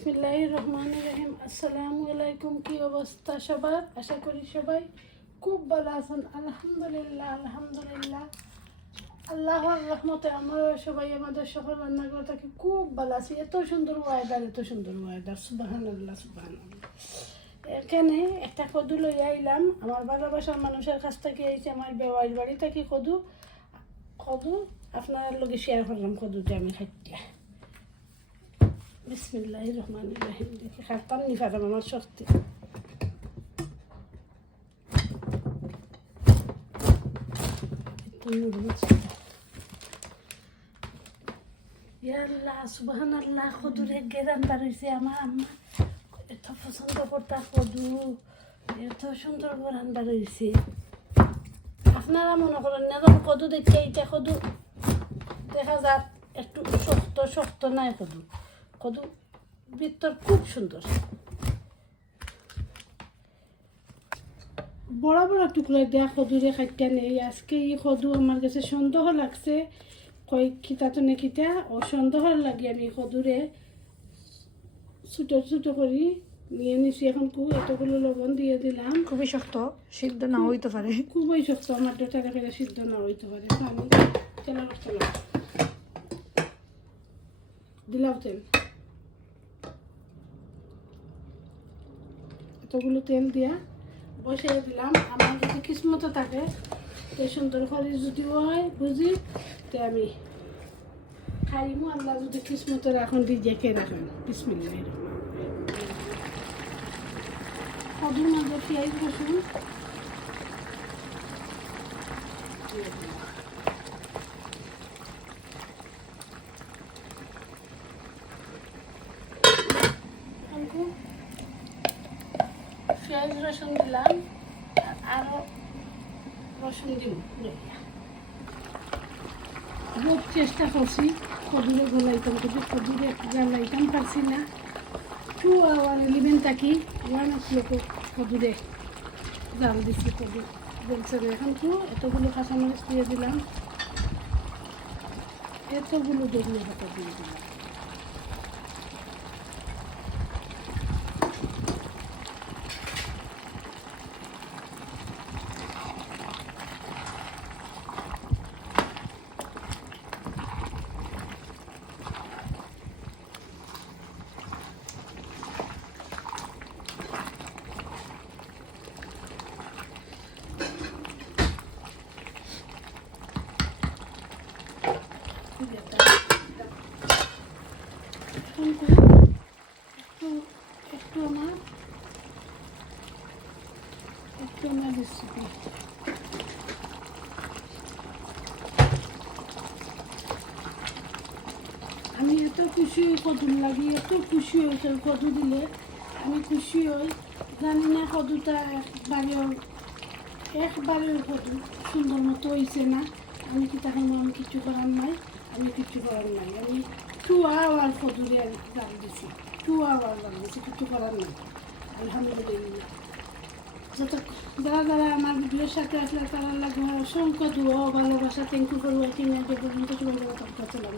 বিসমিল্লাহ রহমান রহিম। আসসালামু আলাইকুম কি অবস্থা সবার? আশা করি সবাই খুব ভালো আছেন। আলহামদুলিল্লাহ আলহামদুলিল্লাহ। আল্লাহর রহমতে আমরা সবাই, আমাদের সকল রান্নাঘর থেকে খুব ভালো আছি। এত সুন্দর ওয়েদার এত সুন্দর ওয়েদার সুবাহান আল্লাহ সুবাহান এখানে একটা কদু লই আইলাম। আমার ভালোবাসার মানুষের কাছ থেকে এইছে আমার বেওয়াইল বাড়ি থেকে কদু কদু আপনার লগে শেয়ার করলাম কদুতে আমি খাইতে বিসমিল্লাহ রহমান রহিম দেখি খাতাম নি ফাতাম আমার শক্তি। আল্লাহ সুবহান আল্লাহ কদুরে গেরান বাড়িছে আমার আম্মা। এত পছন্দ করতা কদু, এত সুন্দর গরান বাড়িছে আপনারা মনে করেন না, যখন কদু দেখতে এইটা কদু, দেখা যাক, একটু শক্ত শক্ত নাই কদু। কদু ভিতর খুব সুন্দর। বড় বড় টুকরা দেয়া কদুরে খাইতে নেই। আজকে এই কদু আমার কাছে সন্দেহ লাগছে। কই খিতা তো নে খিতা ও সন্দেহ লাগে আমি কদুরে ছোটো ছোটো করি নিয়ে নিছি। এখন খুব এতগুলো লবণ দিয়ে দিলাম। খুবই শক্ত সিদ্ধ না হইতে পারে। খুবই শক্ত আমার তো টাকা টাকা সিদ্ধ না হইতে পারে। আমি চলো চলো দিলাম তেল এতগুলো তেল দিয়া বসিয়ে দিলাম। আমার যদি কিসমতো থাকে তো সুন্দর করে যদি হয়, বুঝি, তো আমি খাইমু। আল্লাহ যদি কিসমতো রাখুন দিয়ে জেকে রাখেন বিসমিল্লাহ। কদুর মাঝে পেঁয়াজ, রসুন। অল্প। পেঁয়াজ রসুন দিলাম, আর রসুন দিব। বহুত চেষ্টা করছি, কদুরে গোলাইতাম, কিন্তু কদুরে গালাইতাম পারছি না। টু আওয়ার এলিভেন থাকি ওয়ান আসলো কদুরে জাল দিছি কদু বলছে এখন তো এতগুলো কাঁচামরিচ দিয়ে দিলাম। এতগুলো ধনিয়া পাতা দিয়ে দিলাম কিন্তু একটু একটু আমার একটু আমার রেসিপি আমি এত খুশি হই কদুর লাগি, এত খুশি হয়েছে কদু দিলে। আমি খুশি হই, জানি না কদুটা একবারেও একবারেও কদু সুন্দর মতো হয়েছে না। আমি কি তখন আমি কিছু করার নাই? আমি কিছু করার নাই। আমি টু আওয়ার কদুরে দাম দিছি টু আওয়ার দাম দিছি কিছু করার নাই। আলহামদুলিল্লাহ। যত যারা যারা আমার ভিডিওর সাথে আসলে তারা লাগবে অসংখ্য দোয়া ভালোবাসা থ্যাংক ইউ করব কিনে দেবো কিন্তু সবাই কথা চলাম